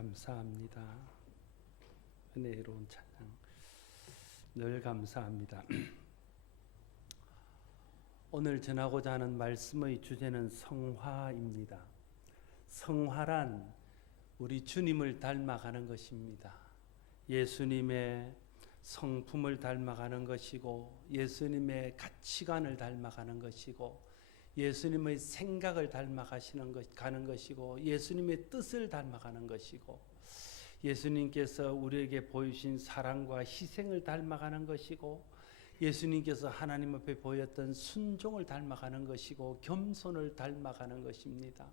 감사합니다. 은혜로운 찬양 늘 감사합니다. 오늘 전하고자 하는 말씀의 주제는 성화입니다. 성화란 우리 주님을 닮아가는 것입니다. 예수님의 성품을 닮아가는 것이고, 예수님의 가치관을 닮아가는 것이고, 예수님의 생각을 가는 것이고, 예수님의 뜻을 닮아가는 것이고, 예수님께서 우리에게 보이신 사랑과 희생을 닮아가는 것이고, 예수님께서 하나님 앞에 보였던 순종을 닮아가는 것이고, 겸손을 닮아가는 것입니다.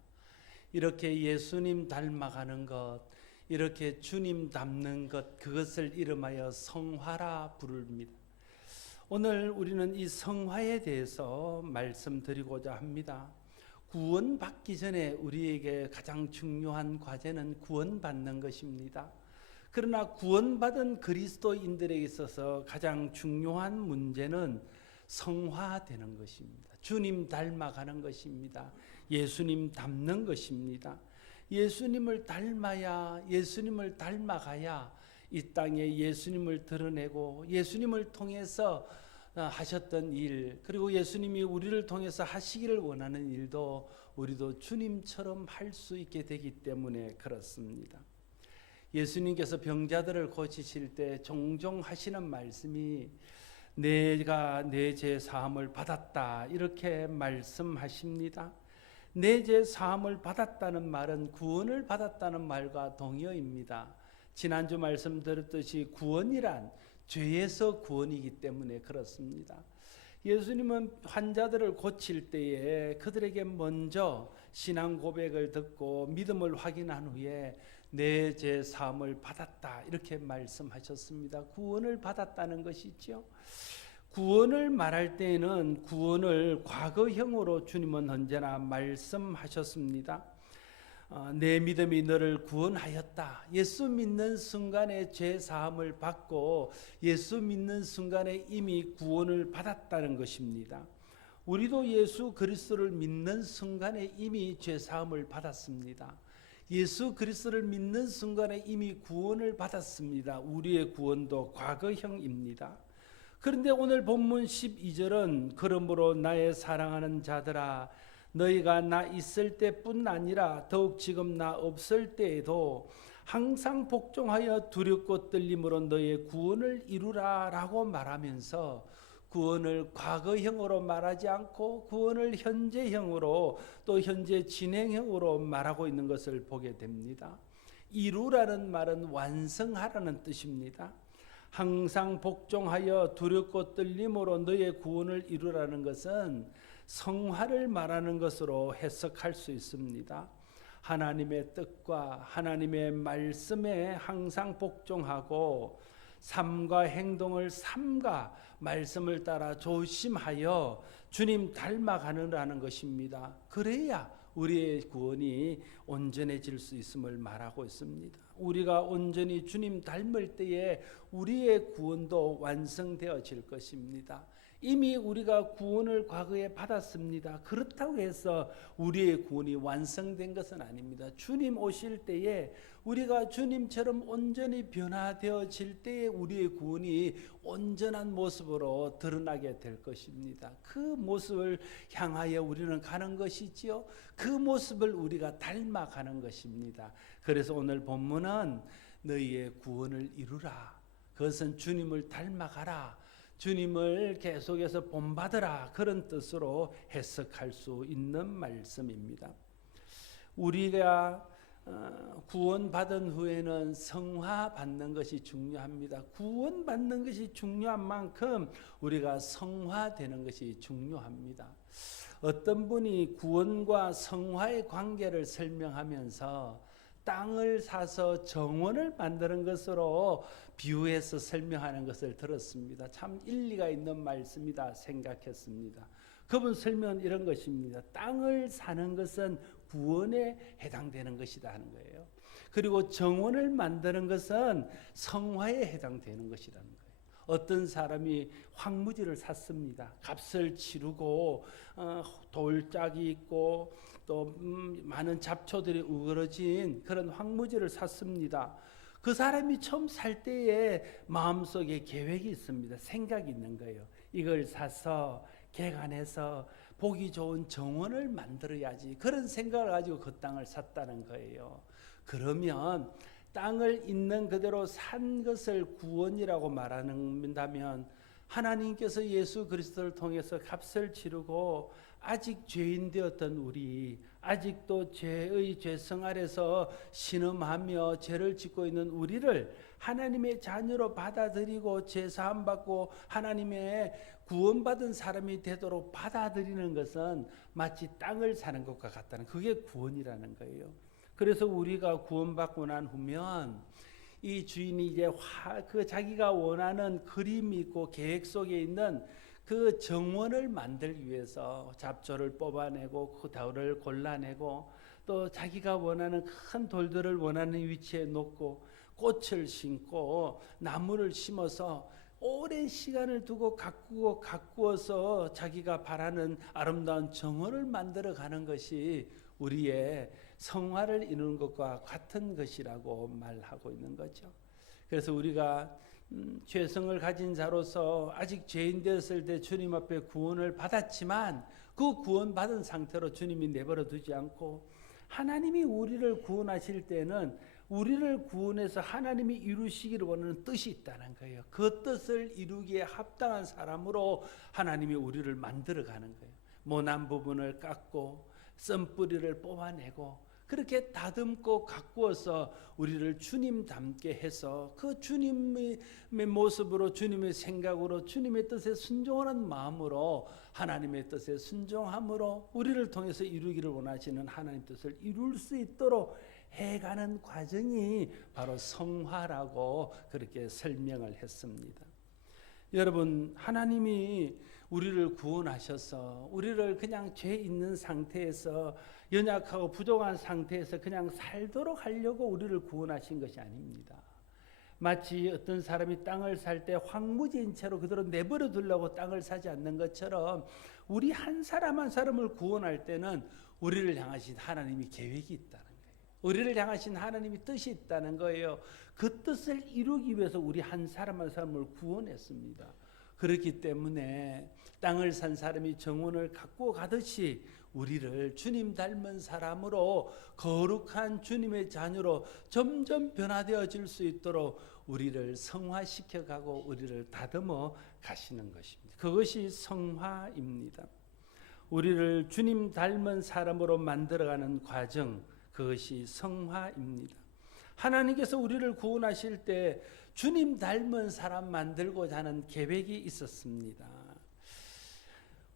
이렇게 예수님 닮아가는 것, 이렇게 주님 닮는 것, 그것을 이름하여 성화라 부릅니다. 오늘 우리는 이 성화에 대해서 말씀드리고자 합니다. 구원받기 전에 우리에게 가장 중요한 과제는 구원받는 것입니다. 그러나 구원받은 그리스도인들에게 있어서 가장 중요한 문제는 성화되는 것입니다. 주님 닮아가는 것입니다. 예수님 닮는 것입니다. 예수님을 닮아야, 예수님을 닮아가야 이 땅에 예수님을 드러내고, 예수님을 통해서 하셨던 일, 그리고 예수님이 우리를 통해서 하시기를 원하는 일도 우리도 주님처럼 할 수 있게 되기 때문에 그렇습니다. 예수님께서 병자들을 고치실 때 종종 하시는 말씀이 내가 내 죄 사함을 받았다, 이렇게 말씀하십니다. 내 죄 사함을 받았다는 말은 구원을 받았다는 말과 동의어입니다. 지난주 말씀드렸듯이 구원이란 죄에서 구원이기 때문에 그렇습니다. 예수님은 환자들을 고칠 때에 그들에게 먼저 신앙 고백을 듣고 믿음을 확인한 후에 내 죄 사함을 받았다, 이렇게 말씀하셨습니다. 구원을 받았다는 것이죠. 구원을 말할 때에는 구원을 과거형으로 주님은 언제나 말씀하셨습니다. 내 믿음이 너를 구원하였다. 예수 믿는 순간에 죄 사함을 받고, 예수 믿는 순간에 이미 구원을 받았다는 것입니다. 우리도 예수 그리스도를 믿는 순간에 이미 죄 사함을 받았습니다. 예수 그리스도를 믿는 순간에 이미 구원을 받았습니다. 우리의 구원도 과거형입니다. 그런데 오늘 본문 12절은 그러므로 나의 사랑하는 자들아, 너희가 나 있을 때뿐 아니라 더욱 지금 나 없을 때에도 항상 복종하여 두렵고 떨림으로 너의 구원을 이루라 라고 말하면서, 구원을 과거형으로 말하지 않고 구원을 현재형으로, 또 현재 진행형으로 말하고 있는 것을 보게 됩니다. 이루라는 말은 완성하라는 뜻입니다. 항상 복종하여 두렵고 떨림으로 너의 구원을 이루라는 것은 성화를 말하는 것으로 해석할 수 있습니다. 하나님의 뜻과 하나님의 말씀에 항상 복종하고, 삶과 행동을 삼가 말씀을 따라 조심하여 주님 닮아가느라는 것입니다. 그래야 우리의 구원이 온전해질 수 있음을 말하고 있습니다. 우리가 온전히 주님 닮을 때에 우리의 구원도 완성되어질 것입니다. 이미 우리가 구원을 과거에 받았습니다. 그렇다고 해서 우리의 구원이 완성된 것은 아닙니다. 주님 오실 때에 우리가 주님처럼 온전히 변화되어질 때에 우리의 구원이 온전한 모습으로 드러나게 될 것입니다. 그 모습을 향하여 우리는 가는 것이지요. 그 모습을 우리가 닮아가는 것입니다. 그래서 오늘 본문은 너희의 구원을 이루라, 그것은 주님을 닮아가라, 주님을 계속해서 본받으라, 그런 뜻으로 해석할 수 있는 말씀입니다. 우리가 구원받은 후에는 성화받는 것이 중요합니다. 구원받는 것이 중요한 만큼 우리가 성화되는 것이 중요합니다. 어떤 분이 구원과 성화의 관계를 설명하면서 땅을 사서 정원을 만드는 것으로 비유해서 설명하는 것을 들었습니다. 참 일리가 있는 말씀이다 생각했습니다. 그분 설명은 이런 것입니다. 땅을 사는 것은 구원에 해당되는 것이다 하는 거예요. 그리고 정원을 만드는 것은 성화에 해당되는 것이라는 거예요. 어떤 사람이 황무지를 샀습니다. 값을 치르고 돌짝이 있고 또 많은 잡초들이 우거러진 그런 황무지를 샀습니다. 그 사람이 처음 살 때에 마음속에 계획이 있습니다. 생각이 있는 거예요. 이걸 사서 개간해서 보기 좋은 정원을 만들어야지. 그런 생각을 가지고 그 땅을 샀다는 거예요. 그러면 땅을 있는 그대로 산 것을 구원이라고 말한다면 하나님께서 예수 그리스도를 통해서 값을 치르고 아직 죄인 되었던 우리, 아직도 죄의 죄성 아래서 신음하며 죄를 짓고 있는 우리를 하나님의 자녀로 받아들이고 죄사함 받고 하나님의 구원받은 사람이 되도록 받아들이는 것은 마치 땅을 사는 것과 같다는, 그게 구원이라는 거예요. 그래서 우리가 구원받고 난 후면 이 주인이 이제 그 자기가 원하는 그림이 있고 계획 속에 있는 그 정원을 만들기 위해서 잡초를 뽑아내고 그 돌을 골라내고 또 자기가 원하는 큰 돌들을 원하는 위치에 놓고 꽃을 심고 나무를 심어서 오랜 시간을 두고 가꾸어서 자기가 바라는 아름다운 정원을 만들어 가는 것이 우리의 성화를 이루는 것과 같은 것이라고 말하고 있는 거죠. 그래서 우리가 죄성을 가진 자로서 아직 죄인 되었을 때 주님 앞에 구원을 받았지만 그 구원받은 상태로 주님이 내버려 두지 않고 하나님이 우리를 구원하실 때는 우리를 구원해서 하나님이 이루시기를 원하는 뜻이 있다는 거예요. 그 뜻을 이루기에 합당한 사람으로 하나님이 우리를 만들어가는 거예요. 모난 부분을 깎고 썬뿌리를 뽑아내고 그렇게 다듬고 가꾸어서 우리를 주님 닮게 해서 그 주님의 모습으로 주님의 생각으로 주님의 뜻에 순종하는 마음으로 하나님의 뜻에 순종함으로 우리를 통해서 이루기를 원하시는 하나님 뜻을 이룰 수 있도록 해가는 과정이 바로 성화라고 그렇게 설명을 했습니다. 여러분, 하나님이 우리를 구원하셔서 우리를 그냥 죄 있는 상태에서 연약하고 부족한 상태에서 그냥 살도록 하려고 우리를 구원하신 것이 아닙니다. 마치 어떤 사람이 땅을 살 때 황무지인 채로 그대로 내버려 두려고 땅을 사지 않는 것처럼 우리 한 사람 한 사람을 구원할 때는 우리를 향하신 하나님이 계획이 있다는 거예요. 우리를 향하신 하나님이 뜻이 있다는 거예요. 그 뜻을 이루기 위해서 우리 한 사람 한 사람을 구원했습니다. 그렇기 때문에 땅을 산 사람이 정원을 갖고 가듯이 우리를 주님 닮은 사람으로 거룩한 주님의 자녀로 점점 변화되어질 수 있도록 우리를 성화시켜 가고 우리를 다듬어 가시는 것입니다. 그것이 성화입니다. 우리를 주님 닮은 사람으로 만들어가는 과정, 그것이 성화입니다. 하나님께서 우리를 구원하실 때 주님 닮은 사람 만들고자 하는 계획이 있었습니다.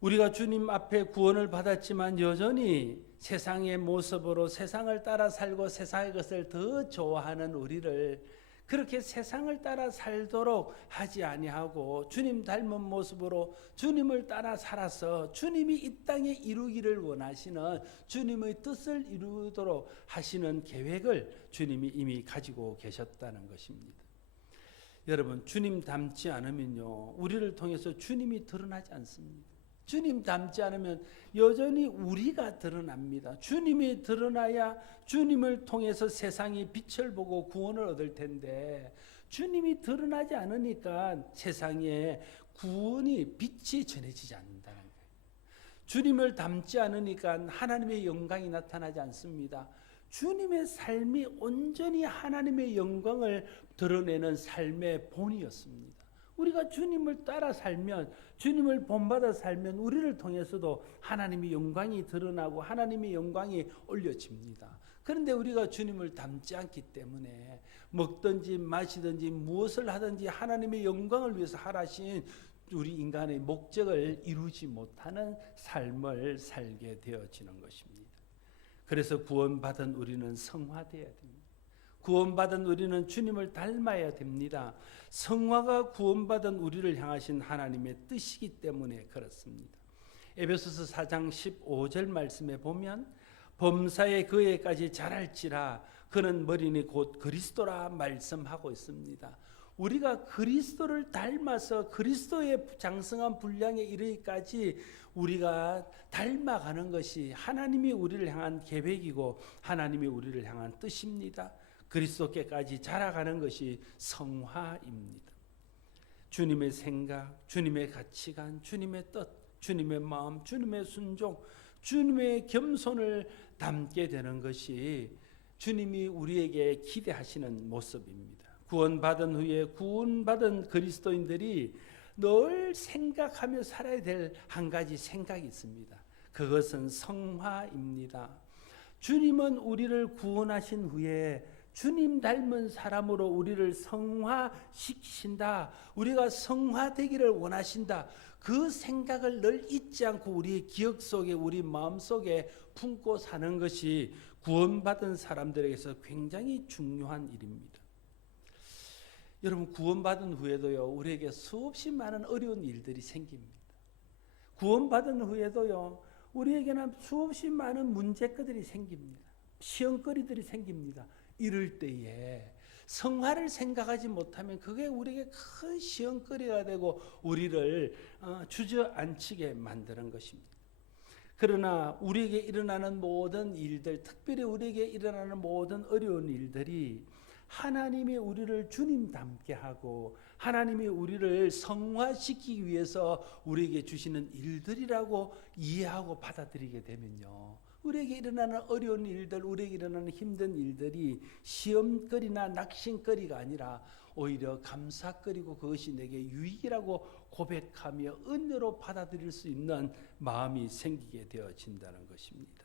우리가 주님 앞에 구원을 받았지만 여전히 세상의 모습으로 세상을 따라 살고 세상의 것을 더 좋아하는 우리를 그렇게 세상을 따라 살도록 하지 아니하고 주님 닮은 모습으로 주님을 따라 살아서 주님이 이 땅에 이루기를 원하시는 주님의 뜻을 이루도록 하시는 계획을 주님이 이미 가지고 계셨다는 것입니다. 여러분, 주님 닮지 않으면요, 우리를 통해서 주님이 드러나지 않습니다. 주님 닮지 않으면 여전히 우리가 드러납니다. 주님이 드러나야 주님을 통해서 세상이 빛을 보고 구원을 얻을 텐데 주님이 드러나지 않으니까 세상에 구원이 빛이 전해지지 않는다는 거예요. 주님을 닮지 않으니까 하나님의 영광이 나타나지 않습니다. 주님의 삶이 온전히 하나님의 영광을 드러내는 삶의 본이었습니다. 우리가 주님을 따라 살면, 주님을 본받아 살면 우리를 통해서도 하나님의 영광이 드러나고 하나님의 영광이 올려집니다. 그런데 우리가 주님을 닮지 않기 때문에 먹든지 마시든지 무엇을 하든지 하나님의 영광을 위해서 하라신 우리 인간의 목적을 이루지 못하는 삶을 살게 되어지는 것입니다. 그래서 구원받은 우리는 성화되어야 됩니다. 구원받은 우리는 주님을 닮아야 됩니다. 성화가 구원받은 우리를 향하신 하나님의 뜻이기 때문에 그렇습니다. 에베소서 4장 15절 말씀에 보면 범사에 그에까지 자랄지라 그는 머리니 곧 그리스도라 말씀하고 있습니다. 우리가 그리스도를 닮아서 그리스도의 장성한 분량에 이르기까지 우리가 닮아가는 것이 하나님이 우리를 향한 계획이고 하나님이 우리를 향한 뜻입니다. 그리스도께까지 자라가는 것이 성화입니다. 주님의 생각, 주님의 가치관, 주님의 뜻, 주님의 마음, 주님의 순종, 주님의 겸손을 담게 되는 것이 주님이 우리에게 기대하시는 모습입니다. 구원받은 후에 구원받은 그리스도인들이 늘 생각하며 살아야 될 한 가지 생각이 있습니다. 그것은 성화입니다. 주님은 우리를 구원하신 후에 주님 닮은 사람으로 우리를 성화시키신다. 우리가 성화되기를 원하신다. 그 생각을 늘 잊지 않고 우리의 기억 속에 우리 마음 속에 품고 사는 것이 구원받은 사람들에게서 굉장히 중요한 일입니다. 여러분, 구원받은 후에도요, 우리에게 수없이 많은 어려운 일들이 생깁니다. 구원받은 후에도요, 우리에게는 수없이 많은 문제거리들이 생깁니다. 시험거리들이 생깁니다. 이럴 때에 성화를 생각하지 못하면 그게 우리에게 큰 시험거리가 되고 우리를 주저앉히게 만드는 것입니다. 그러나 우리에게 일어나는 모든 일들, 특별히 우리에게 일어나는 모든 어려운 일들이 하나님이 우리를 주님 닮게 하고 하나님이 우리를 성화시키기 위해서 우리에게 주시는 일들이라고 이해하고 받아들이게 되면요, 우리에게 일어나는 어려운 일들, 우리에게 일어나는 힘든 일들이 시험거리나 낙심거리가 아니라 오히려 감사거리고 그것이 내게 유익이라고 고백하며 은혜로 받아들일 수 있는 마음이 생기게 되어진다는 것입니다.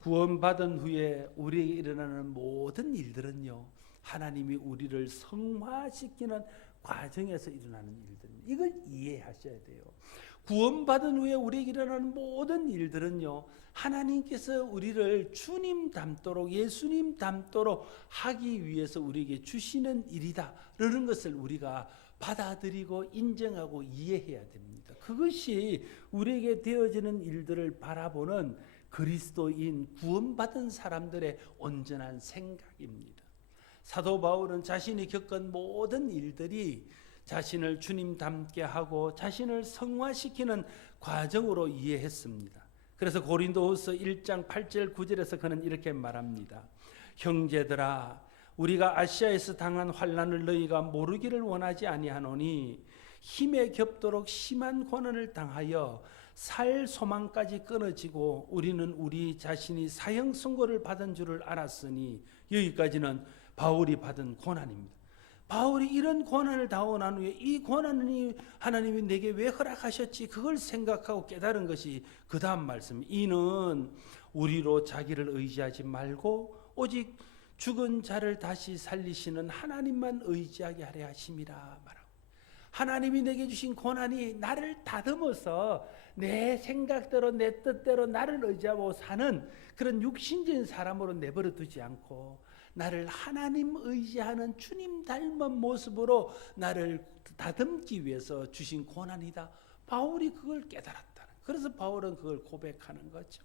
구원받은 후에 우리에게 일어나는 모든 일들은요, 하나님이 우리를 성화시키는 과정에서 일어나는 일들입니다. 이걸 이해하셔야 돼요. 구원받은 후에 우리에게 일어나는 모든 일들은요, 하나님께서 우리를 주님 닮도록, 예수님 닮도록 하기 위해서 우리에게 주시는 일이다 라는 것을 우리가 받아들이고 인정하고 이해해야 됩니다. 그것이 우리에게 되어지는 일들을 바라보는 그리스도인 구원받은 사람들의 온전한 생각입니다. 사도 바울은 자신이 겪은 모든 일들이 자신을 주님 닮게 하고 자신을 성화시키는 과정으로 이해했습니다. 그래서 고린도후서 1장 8절 9절에서 그는 이렇게 말합니다. 형제들아, 우리가 아시아에서 당한 환난을 너희가 모르기를 원하지 아니하노니 힘에 겹도록 심한 고난을 당하여 살 소망까지 끊어지고 우리는 우리 자신이 사형 선고를 받은 줄을 알았으니, 여기까지는 바울이 받은 고난입니다. 바울이 이런 고난을 당하고 난 후에 이 고난이 하나님이 내게 왜 허락하셨지, 그걸 생각하고 깨달은 것이 그 다음 말씀. 이는 우리로 자기를 의지하지 말고 오직 죽은 자를 다시 살리시는 하나님만 의지하게 하려 하심이라 말하고, 하나님이 내게 주신 고난이 나를 다듬어서 내 생각대로 내 뜻대로 나를 의지하고 사는 그런 육신적인 사람으로 내버려 두지 않고 나를 하나님 의지하는 주님 닮은 모습으로 나를 다듬기 위해서 주신 고난이다. 바울이 그걸 깨달았다. 그래서 바울은 그걸 고백하는 거죠.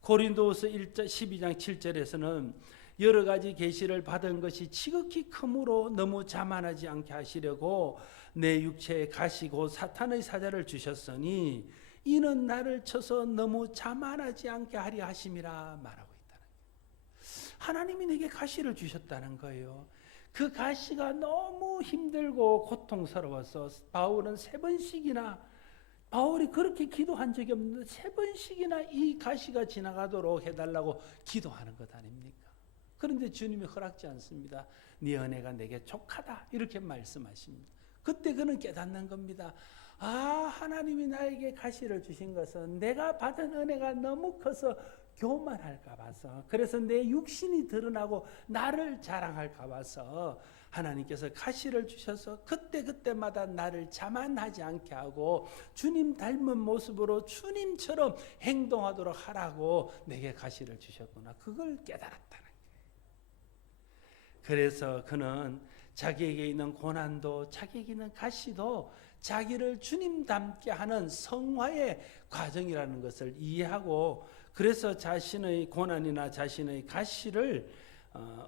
고린도후서 12장 7절에서는 여러 가지 계시를 받은 것이 지극히 크므로 너무 자만하지 않게 하시려고 내 육체에 가시고 사탄의 사자를 주셨으니 이는 나를 쳐서 너무 자만하지 않게 하려 하심이라 말하고 있다는 거예요. 하나님이 내게 가시를 주셨다는 거예요. 그 가시가 너무 힘들고 고통스러워서 바울은 3번씩이나, 바울이 그렇게 기도한 적이 없는데 3번씩이나 이 가시가 지나가도록 해달라고 기도하는 것 아닙니까? 그런데 주님이 허락지 않습니다. 네 은혜가 내게 족하다 이렇게 말씀하십니다. 그때 그는 깨닫는 겁니다. 아, 하나님이 나에게 가시를 주신 것은 내가 받은 은혜가 너무 커서 교만할까 봐서, 그래서 내 육신이 드러나고 나를 자랑할까 봐서 하나님께서 가시를 주셔서 그때그때마다 나를 자만하지 않게 하고 주님 닮은 모습으로 주님처럼 행동하도록 하라고 내게 가시를 주셨구나. 그걸 깨달았다는 거예요. 그래서 그는 자기에게 있는 고난도 자기에게 있는 가시도 자기를 주님 닮게 하는 성화의 과정이라는 것을 이해하고, 그래서 자신의 고난이나 자신의 가시를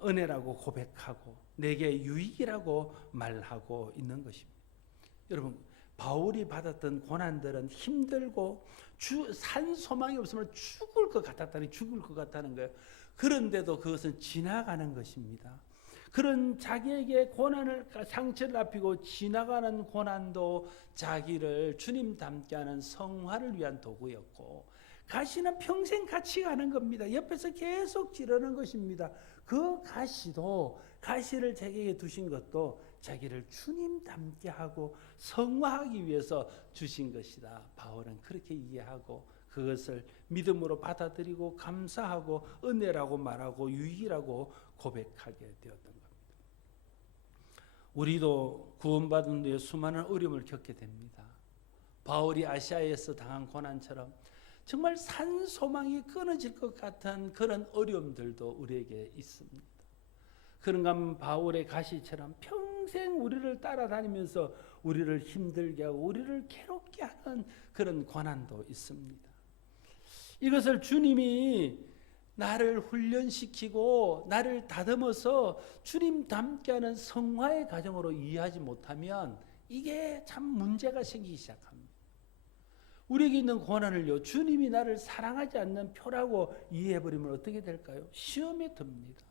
은혜라고 고백하고 내게 유익이라고 말하고 있는 것입니다. 여러분, 바울이 받았던 고난들은 힘들고 산 소망이 없으면 죽을 것 같다는 거예요. 그런데도 그것은 지나가는 것입니다. 그런 자기에게 고난을 상처를 입히고 지나가는 고난도 자기를 주님 닮게 하는 성화를 위한 도구였고, 가시는 평생 같이 가는 겁니다. 옆에서 계속 지르는 것입니다. 그 가시를 자기에게 두신 것도 자기를 주님 닮게 하고 성화하기 위해서 주신 것이다. 바울은 그렇게 이해하고 그것을 믿음으로 받아들이고 감사하고 은혜라고 말하고 유익이라고 고백하게 되었던 겁니다. 우리도 구원받은 후에 수많은 어려움을 겪게 됩니다. 바울이 아시아에서 당한 고난처럼 정말 산소망이 끊어질 것 같은 그런 어려움들도 우리에게 있습니다. 그런가 하면 바울의 가시처럼 평생 우리를 따라다니면서 우리를 힘들게 하고 우리를 괴롭게 하는 그런 고난도 있습니다. 이것을 주님이 나를 훈련시키고 나를 다듬어서 주님 닮게 하는 성화의 과정으로 이해하지 못하면 이게 참 문제가 생기기 시작합니다. 우리에게 있는 고난을요, 주님이 나를 사랑하지 않는 표라고 이해해버리면 어떻게 될까요? 시험에 듭니다.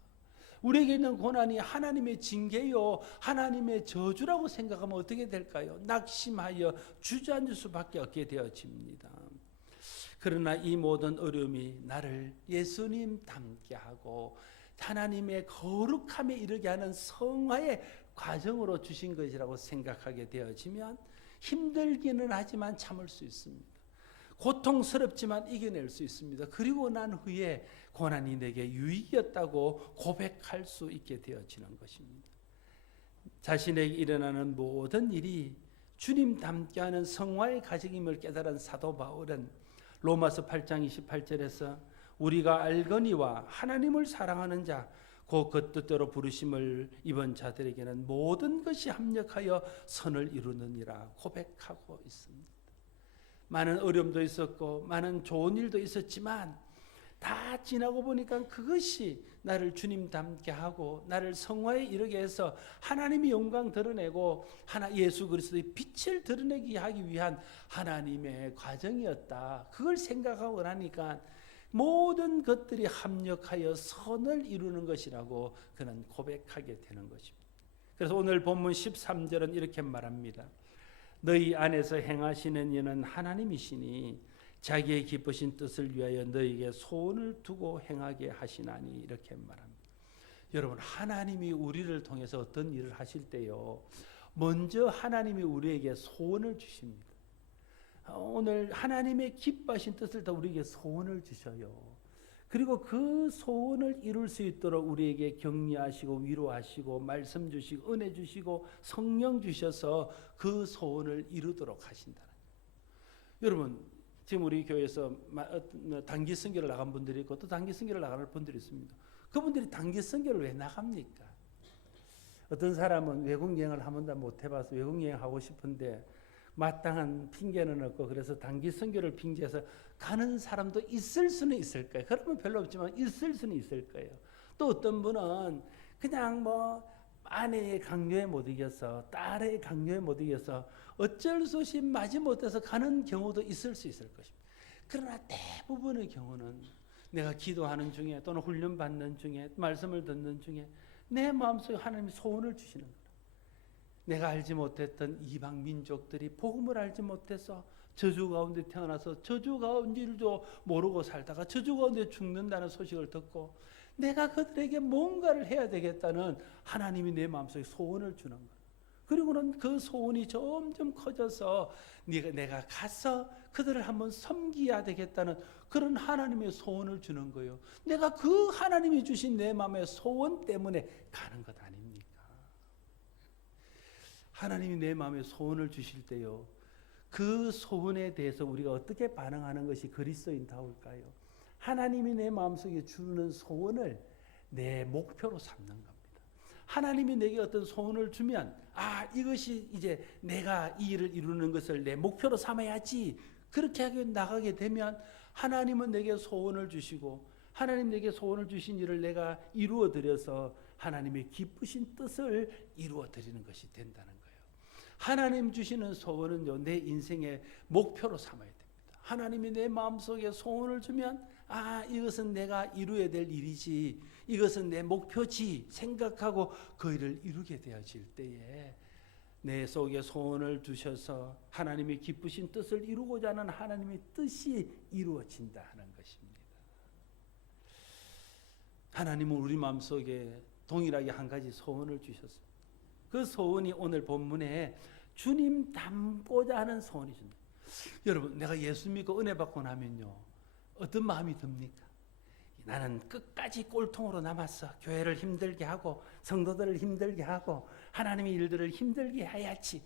우리에게 있는 고난이 하나님의 징계요, 하나님의 저주라고 생각하면 어떻게 될까요? 낙심하여 주저앉을 수밖에 없게 되어집니다. 그러나 이 모든 어려움이 나를 예수님 닮게 하고 하나님의 거룩함에 이르게 하는 성화의 과정으로 주신 것이라고 생각하게 되어지면 힘들기는 하지만 참을 수 있습니다. 고통스럽지만 이겨낼 수 있습니다. 그리고 난 후에 고난이 내게 유익이었다고 고백할 수 있게 되어지는 것입니다. 자신에게 일어나는 모든 일이 주님 닮게 하는 성화의 과정임을 깨달은 사도 바울은 로마서 8장 28절에서 우리가 알거니와 하나님을 사랑하는 자 곧 그 뜻대로 부르심을 입은 자들에게는 모든 것이 합력하여 선을 이루느니라 고백하고 있습니다. 많은 어려움도 있었고 많은 좋은 일도 있었지만 다 지나고 보니까 그것이 나를 주님 닮게 하고 나를 성화에 이르게 해서 하나님의 영광 드러내고 예수 그리스도의 빛을 드러내기 하기 위한 하나님의 과정이었다. 그걸 생각하고 나니까 모든 것들이 합력하여 선을 이루는 것이라고 그는 고백하게 되는 것입니다. 그래서 오늘 본문 13절은 이렇게 말합니다. 너희 안에서 행하시는 이는 하나님이시니 자기의 기쁘신 뜻을 위하여 너희에게 소원을 두고 행하게 하시나니 이렇게 말합니다. 여러분, 하나님이 우리를 통해서 어떤 일을 하실 때요, 먼저 하나님이 우리에게 소원을 주십니다. 오늘 하나님의 기뻐하신 뜻을 다 우리에게 소원을 주셔요. 그리고 그 소원을 이룰 수 있도록 우리에게 격려하시고 위로하시고 말씀 주시고 은혜 주시고 성령 주셔서 그 소원을 이루도록 하신다는 거예요. 여러분, 지금 우리 교회에서 단기 선교를 나간 분들이 있고 또 단기 선교를 나가는 분들이 있습니다. 그분들이 단기 선교를 왜 나갑니까? 어떤 사람은 외국 여행을 한 번도 못 해봐서 외국 여행 하고 싶은데 마땅한 핑계는 없고 그래서 단기 선교를 핑계해서 가는 사람도 있을 수는 있을 거예요. 그러면 별로 없지만 있을 수는 있을 거예요. 또 어떤 분은 그냥 아내의 강요에 못 이겨서 딸의 강요에 못 이겨서 어쩔 수 없이 마지못해서 가는 경우도 있을 수 있을 것입니다. 그러나 대부분의 경우는 내가 기도하는 중에 또는 훈련받는 중에 말씀을 듣는 중에 내 마음속에 하나님이 소원을 주시는 거예요. 내가 알지 못했던 이방 민족들이 복음을 알지 못해서 저주 가운데 태어나서 저주 가운데도 모르고 살다가 저주 가운데 죽는다는 소식을 듣고 내가 그들에게 뭔가를 해야 되겠다는 하나님이 내 마음속에 소원을 주는 거예요. 그리고는 그 소원이 점점 커져서 내가 가서 그들을 한번 섬기어야 되겠다는 그런 하나님의 소원을 주는 거예요. 내가 그 하나님이 주신 내 마음의 소원 때문에 가는 것 아닙니까? 하나님이 내 마음에 소원을 주실 때요, 그 소원에 대해서 우리가 어떻게 반응하는 것이 그리스도인다울까요? 하나님이 내 마음속에 주는 소원을 내 목표로 삼는 겁니다. 하나님이 내게 어떤 소원을 주면 이것이 이제 내가 이 일을 이루는 것을 내 목표로 삼아야지, 그렇게 하게 나가게 되면 하나님은 내게 소원을 주시고 하나님 내게 소원을 주신 일을 내가 이루어 드려서 하나님의 기쁘신 뜻을 이루어 드리는 것이 된다는 거예요. 하나님 주시는 소원은요, 내 인생의 목표로 삼아야 됩니다. 하나님이 내 마음속에 소원을 주면 이것은 내가 이루어야 될 일이지, 이것은 내 목표지 생각하고 그 일을 이루게 되어질 때에 내 속에 소원을 주셔서 하나님의 기쁘신 뜻을 이루고자 하는 하나님의 뜻이 이루어진다 하는 것입니다. 하나님은 우리 마음속에 동일하게 한 가지 소원을 주셨습니다. 그 소원이 오늘 본문에 주님 닮고자 하는 소원이십니다. 여러분, 내가 예수 믿고 은혜 받고 나면요, 어떤 마음이 듭니까? 나는 끝까지 꼴통으로 남았어. 교회를 힘들게 하고 성도들을 힘들게 하고 하나님의 일들을 힘들게 해야지.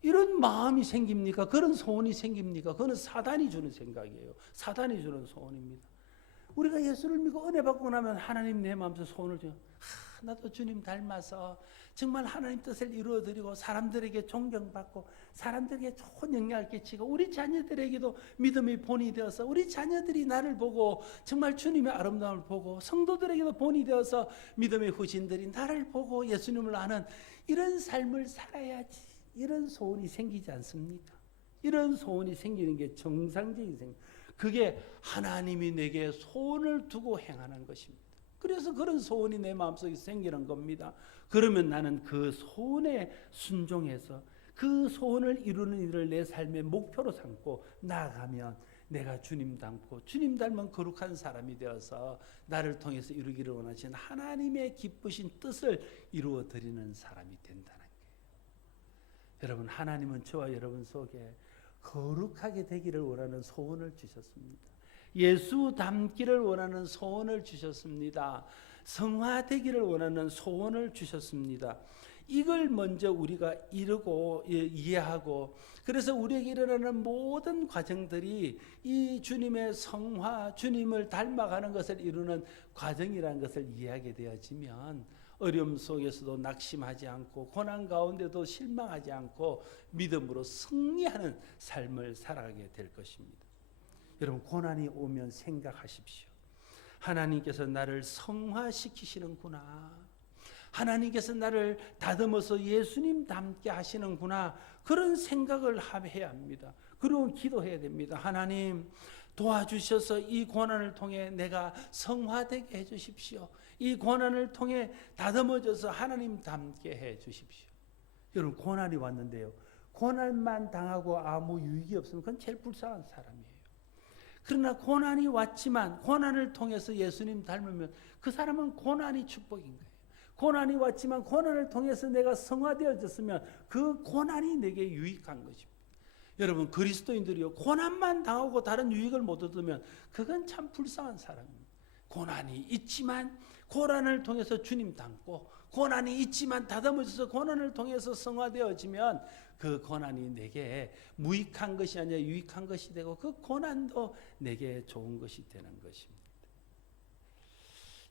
이런 마음이 생깁니까? 그런 소원이 생깁니까? 그건 사단이 주는 생각이에요. 사단이 주는 소원입니다. 우리가 예수를 믿고 은혜 받고 나면 하나님 내 마음속에 소원을 줘요. 나도 주님 닮아서 정말 하나님 뜻을 이루어드리고 사람들에게 존경받고 사람들에게 좋은 영향을 끼치고 우리 자녀들에게도 믿음의 본이 되어서 우리 자녀들이 나를 보고 정말 주님의 아름다움을 보고 성도들에게도 본이 되어서 믿음의 후신들이 나를 보고 예수님을 아는 이런 삶을 살아야지. 이런 소원이 생기지 않습니까? 이런 소원이 생기는 게 정상적인 생각. 그게 하나님이 내게 소원을 두고 행하는 것입니다. 그래서 그런 소원이 내 마음속에 생기는 겁니다. 그러면 나는 그 소원에 순종해서 그 소원을 이루는 일을 내 삶의 목표로 삼고 나아가면 내가 주님 닮고 주님 닮은 거룩한 사람이 되어서 나를 통해서 이루기를 원하시는 하나님의 기쁘신 뜻을 이루어 드리는 사람이 된다는 거예요. 여러분, 하나님은 저와 여러분 속에 거룩하게 되기를 원하는 소원을 주셨습니다. 예수 닮기를 원하는 소원을 주셨습니다. 성화되기를 원하는 소원을 주셨습니다. 이걸 먼저 우리가 이루고 이해하고 그래서 우리에게 일어나는 모든 과정들이 이 주님의 성화, 주님을 닮아가는 것을 이루는 과정이라는 것을 이해하게 되어지면 어려움 속에서도 낙심하지 않고 고난 가운데도 실망하지 않고 믿음으로 승리하는 삶을 살아가게 될 것입니다. 여러분, 고난이 오면 생각하십시오. 하나님께서 나를 성화시키시는구나. 하나님께서 나를 다듬어서 예수님 닮게 하시는구나. 그런 생각을 해야 합니다. 그리고 기도해야 됩니다. 하나님 도와주셔서 이 고난을 통해 내가 성화되게 해주십시오. 이 고난을 통해 다듬어져서 하나님 닮게 해주십시오. 여러분, 고난이 왔는데요, 고난만 당하고 아무 유익이 없으면 그건 제일 불쌍한 사람이에요. 그러나 고난이 왔지만 고난을 통해서 예수님 닮으면 그 사람은 고난이 축복인 거예요. 고난이 왔지만 고난을 통해서 내가 성화되어졌으면 그 고난이 내게 유익한 것입니다. 여러분, 그리스도인들이요, 고난만 당하고 다른 유익을 못 얻으면 그건 참 불쌍한 사람입니다. 고난이 있지만 고난을 통해서 주님 닮고 고난이 있지만 다듬어져서 고난을 통해서 성화되어지면 그 고난이 내게 무익한 것이 아니라 유익한 것이 되고 그 고난도 내게 좋은 것이 되는 것입니다.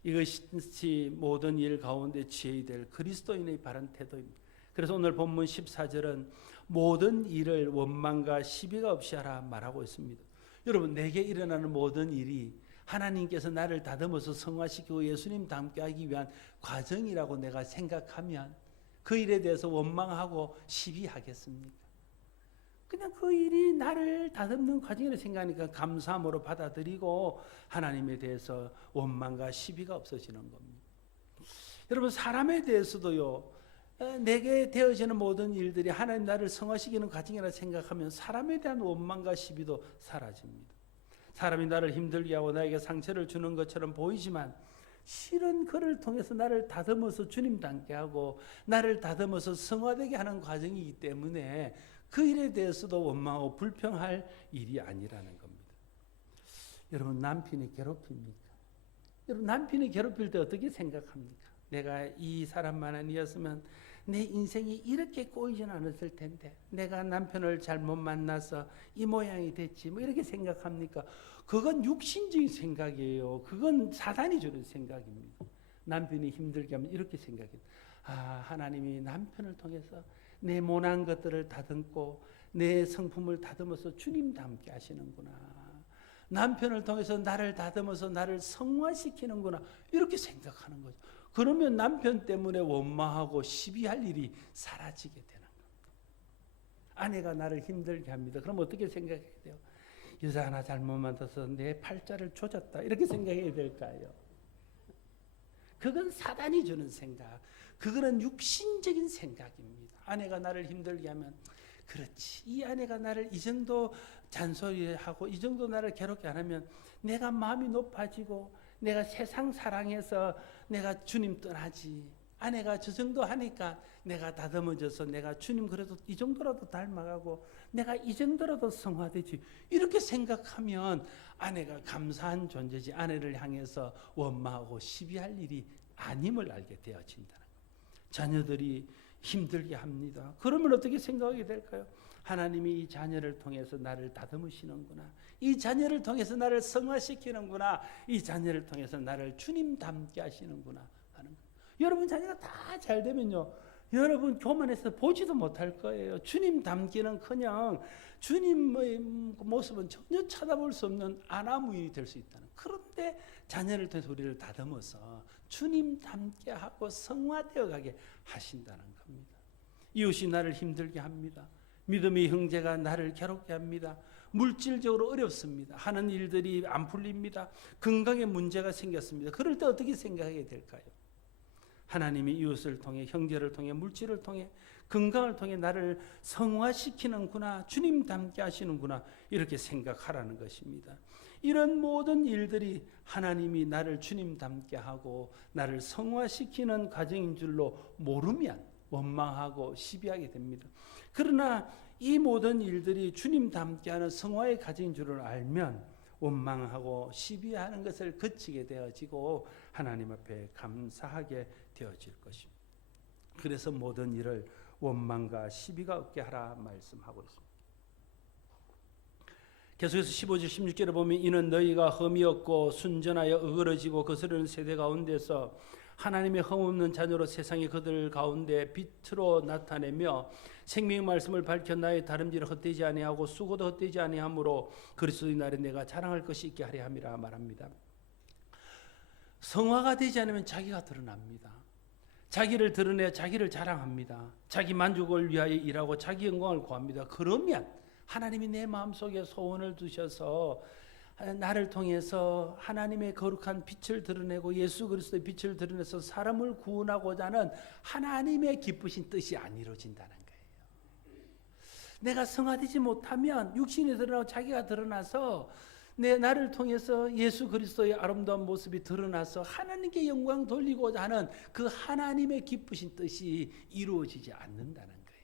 이것이 모든 일 가운데 지혜이 될 그리스도인의 바른 태도입니다. 그래서 오늘 본문 14절은 모든 일을 원망과 시비가 없이 하라 말하고 있습니다. 여러분, 내게 일어나는 모든 일이 하나님께서 나를 다듬어서 성화시키고 예수님 닮게 하기 위한 과정이라고 내가 생각하면 그 일에 대해서 원망하고 시비하겠습니까? 그냥 그 일이 나를 다듬는 과정이라고 생각하니까 감사함으로 받아들이고 하나님에 대해서 원망과 시비가 없어지는 겁니다. 여러분, 사람에 대해서도요, 내게 되어지는 모든 일들이 하나님 나를 성화시키는 과정이라 생각하면 사람에 대한 원망과 시비도 사라집니다. 사람이 나를 힘들게 하고 나에게 상처를 주는 것처럼 보이지만 실은 그를 통해서 나를 다듬어서 주님 닮게 하고 나를 다듬어서 성화되게 하는 과정이기 때문에 그 일에 대해서도 원망하고 불평할 일이 아니라는 겁니다. 여러분, 남편이 괴롭힙니까? 여러분, 남편이 괴롭힐 때 어떻게 생각합니까? 내가 이 사람만 아니었으면 내 인생이 이렇게 꼬이진 않았을 텐데 내가 남편을 잘못 만나서 이 모양이 됐지 뭐 이렇게 생각합니까? 그건 육신적인 생각이에요. 그건 사단이 주는 생각입니다. 남편이 힘들게 하면 이렇게 생각해요. 하나님이 남편을 통해서 내 모난 것들을 다듬고 내 성품을 다듬어서 주님 닮게 하시는구나. 남편을 통해서 나를 다듬어서 나를 성화시키는구나 이렇게 생각하는 거죠. 그러면 남편 때문에 원망하고 시비할 일이 사라지게 되는 겁니다. 아내가 나를 힘들게 합니다. 그럼 어떻게 생각해야 돼요? 여자 하나 잘못 만나서 내 팔자를 조졌다 이렇게 생각해야 될까요? 그건 사단이 주는 생각, 그거는 육신적인 생각입니다. 아내가 나를 힘들게 하면 그렇지, 이 아내가 나를 이 정도 잔소리하고 이 정도 나를 괴롭게 안 하면 내가 마음이 높아지고 내가 세상 사랑해서 내가 주님 떠나지. 아내가 저 정도 하니까 내가 다듬어져서 내가 주님 그래도 이 정도라도 닮아가고 내가 이 정도라도 성화되지. 이렇게 생각하면 아내가 감사한 존재지, 아내를 향해서 원망하고 시비할 일이 아님을 알게 되어진다는 거예요. 자녀들이 힘들게 합니다. 그러면 어떻게 생각하게 될까요? 하나님이 이 자녀를 통해서 나를 다듬으시는구나. 이 자녀를 통해서 나를 성화시키는구나. 이 자녀를 통해서 나를 주님 닮게 하시는구나 하는 거예요. 여러분 자녀가 다 잘 되면요, 여러분 교만해서 보지도 못할 거예요. 주님 닮기는커녕 주님의 모습은 전혀 쳐다볼 수 없는 아나무인이 될 수 있다는. 그런데 자녀를 통해서 우리를 다듬어서 주님 닮게 하고 성화되어 가게 하신다는 겁니다. 이웃이 나를 힘들게 합니다. 믿음의 형제가 나를 괴롭게 합니다. 물질적으로 어렵습니다. 하는 일들이 안 풀립니다. 건강에 문제가 생겼습니다. 그럴 때 어떻게 생각하게 될까요? 하나님이 이웃을 통해, 형제를 통해, 물질을 통해, 건강을 통해 나를 성화시키는구나, 주님 닮게 하시는구나 이렇게 생각하라는 것입니다. 이런 모든 일들이 하나님이 나를 주님 닮게 하고 나를 성화시키는 과정인 줄로 모르면 원망하고 시비하게 됩니다. 그러나 이 모든 일들이 주님 닮게 하는 성화의 과정인 줄을 알면 원망하고 시비하는 것을 거치게 되어지고 하나님 앞에 감사하게 되어질 것입니다. 그래서 모든 일을 원망과 시비가 없게 하라 말씀하고 있습니다. 계속해서 15절 16절에 보면 이는 너희가 흠이 없고 순전하여 어그러지고 거스르는 세대 가운데서 하나님의 흠없는 자녀로 세상의 그들 가운데 빛으로 나타내며 생명의 말씀을 밝혀 나의 다름질을 헛되지 아니하고 수고도 헛되지 아니하므로 그리스도의 날에 내가 자랑할 것이 있게 하려 함이라 말합니다. 성화가 되지 않으면 자기가 드러납니다. 자기를 드러내 자기를 자랑합니다. 자기 만족을 위하여 일하고 자기 영광을 구합니다. 그러면 하나님이 내 마음속에 소원을 두셔서 나를 통해서 하나님의 거룩한 빛을 드러내고 예수 그리스도의 빛을 드러내서 사람을 구원하고자 하는 하나님의 기쁘신 뜻이 안 이루어진다는 거예요. 내가 성화되지 못하면 육신이 드러나고 자기가 드러나서 나를 통해서 예수 그리스도의 아름다운 모습이 드러나서 하나님께 영광 돌리고자 하는 그 하나님의 기쁘신 뜻이 이루어지지 않는다는 거예요.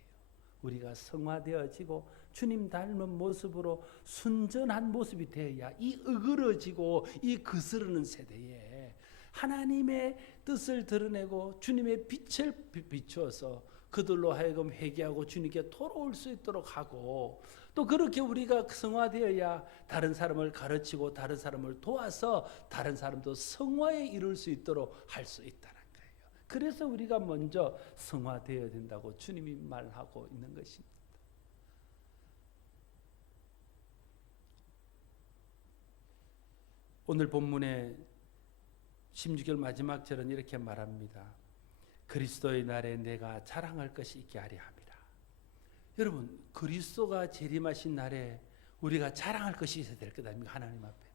우리가 성화되어지고 주님 닮은 모습으로 순전한 모습이 되어야 이 어그러지고 이 거스르는 세대에 하나님의 뜻을 드러내고 주님의 빛을 비추어서 그들로 하여금 회개하고 주님께 돌아올 수 있도록 하고 또 그렇게 우리가 성화되어야 다른 사람을 가르치고 다른 사람을 도와서 다른 사람도 성화에 이룰 수 있도록 할 수 있다는 거예요. 그래서 우리가 먼저 성화되어야 된다고 주님이 말하고 있는 것입니다. 오늘 본문의 16절 마지막 절은 이렇게 말합니다. 그리스도의 날에 내가 자랑할 것이 있게 하려 함이라. 여러분, 그리스도가 재림하신 날에 우리가 자랑할 것이 있어야 될 것 아닙니까? 하나님 앞에.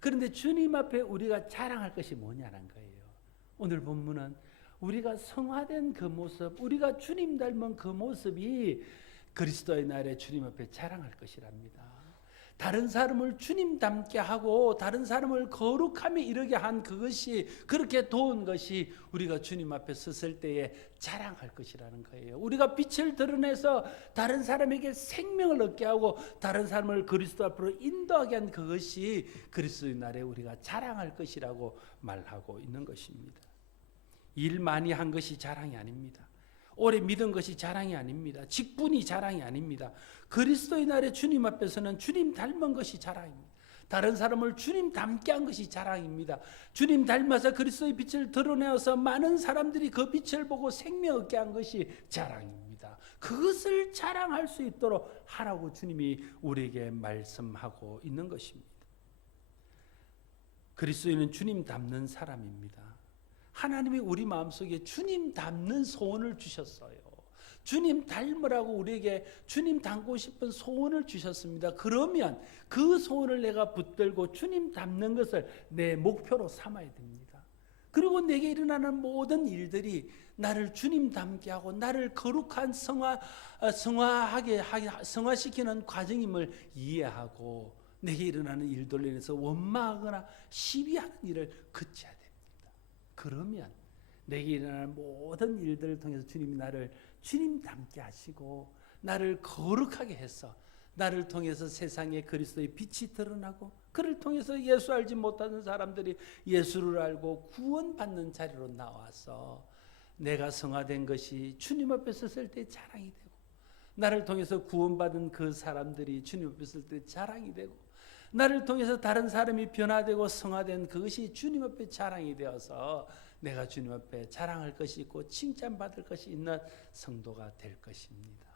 그런데 주님 앞에 우리가 자랑할 것이 뭐냐는 거예요. 오늘 본문은 우리가 성화된 그 모습, 우리가 주님 닮은 그 모습이 그리스도의 날에 주님 앞에 자랑할 것이랍니다. 다른 사람을 주님 닮게 하고 다른 사람을 거룩함에 이르게 한 그것이 그렇게 도운 것이 우리가 주님 앞에 섰을 때에 자랑할 것이라는 거예요. 우리가 빛을 드러내서 다른 사람에게 생명을 얻게 하고 다른 사람을 그리스도 앞으로 인도하게 한 그것이 그리스도의 날에 우리가 자랑할 것이라고 말하고 있는 것입니다. 일 많이 한 것이 자랑이 아닙니다. 오래 믿은 것이 자랑이 아닙니다. 직분이 자랑이 아닙니다. 그리스도의 날에 주님 앞에서는 주님 닮은 것이 자랑입니다. 다른 사람을 주님 닮게 한 것이 자랑입니다. 주님 닮아서 그리스도의 빛을 드러내어서 많은 사람들이 그 빛을 보고 생명 얻게 한 것이 자랑입니다. 그것을 자랑할 수 있도록 하라고 주님이 우리에게 말씀하고 있는 것입니다. 그리스도인은 주님 닮는 사람입니다. 하나님이 우리 마음속에 주님 닮는 소원을 주셨어요. 주님 닮으라고 우리에게 주님 닮고 싶은 소원을 주셨습니다. 그러면 그 소원을 내가 붙들고 주님 닮는 것을 내 목표로 삼아야 됩니다. 그리고 내게 일어나는 모든 일들이 나를 주님 닮게 하고 나를 거룩한 성화시키는 과정임을 이해하고 내게 일어나는 일들로 인해서 원망하거나 시비하는 일을 그쳐야 됩니다. 그러면 내게 일어나는 모든 일들을 통해서 주님이 나를 주님 닮게 하시고 나를 거룩하게 해서 나를 통해서 세상에 그리스도의 빛이 드러나고 그를 통해서 예수 알지 못하는 사람들이 예수를 알고 구원받는 자리로 나와서 내가 성화된 것이 주님 앞에 섰을 때 자랑이 되고 나를 통해서 구원받은 그 사람들이 주님 앞에 섰을 때 자랑이 되고 나를 통해서 다른 사람이 변화되고 성화된 그것이 주님 앞에 자랑이 되어서 내가 주님 앞에 자랑할 것이 있고 칭찬받을 것이 있는 성도가 될 것입니다.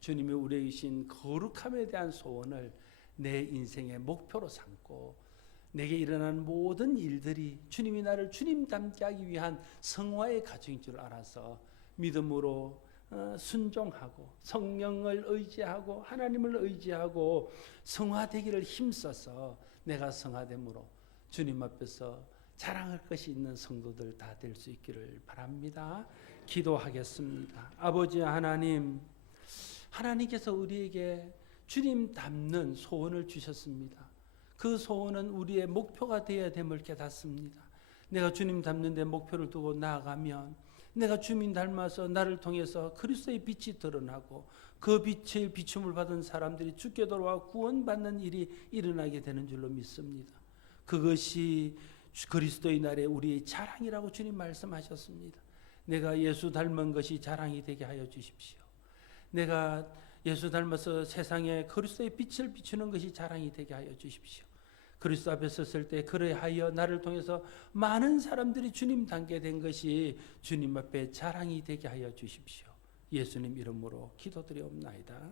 주님이 우리에게 주신 거룩함에 대한 소원을 내 인생의 목표로 삼고 내게 일어나는 모든 일들이 주님이 나를 주님 닮게 하기 위한 성화의 과정인 줄 알아서 믿음으로 순종하고 성령을 의지하고 하나님을 의지하고 성화되기를 힘써서 내가 성화됨으로 주님 앞에서 자랑할 것이 있는 성도들 다 될 수 있기를 바랍니다. 기도하겠습니다. 아버지 하나님, 하나님께서 우리에게 주님 닮는 소원을 주셨습니다. 그 소원은 우리의 목표가 되어야 됨을 깨닫습니다. 내가 주님 닮는 데 목표를 두고 나아가면 내가 주님 닮아서 나를 통해서 그리스도의 빛이 드러나고 그 빛의 비춤을 받은 사람들이 주께 돌아와 구원받는 일이 일어나게 되는 줄로 믿습니다. 그것이 그리스도의 날에 우리의 자랑이라고 주님 말씀하셨습니다. 내가 예수 닮은 것이 자랑이 되게 하여 주십시오. 내가 예수 닮아서 세상에 그리스도의 빛을 비추는 것이 자랑이 되게 하여 주십시오. 그리스도 앞에 섰을 때 그래하여 나를 통해서 많은 사람들이 주님 닮게 된 것이 주님 앞에 자랑이 되게 하여 주십시오. 예수님 이름으로 기도드리옵나이다.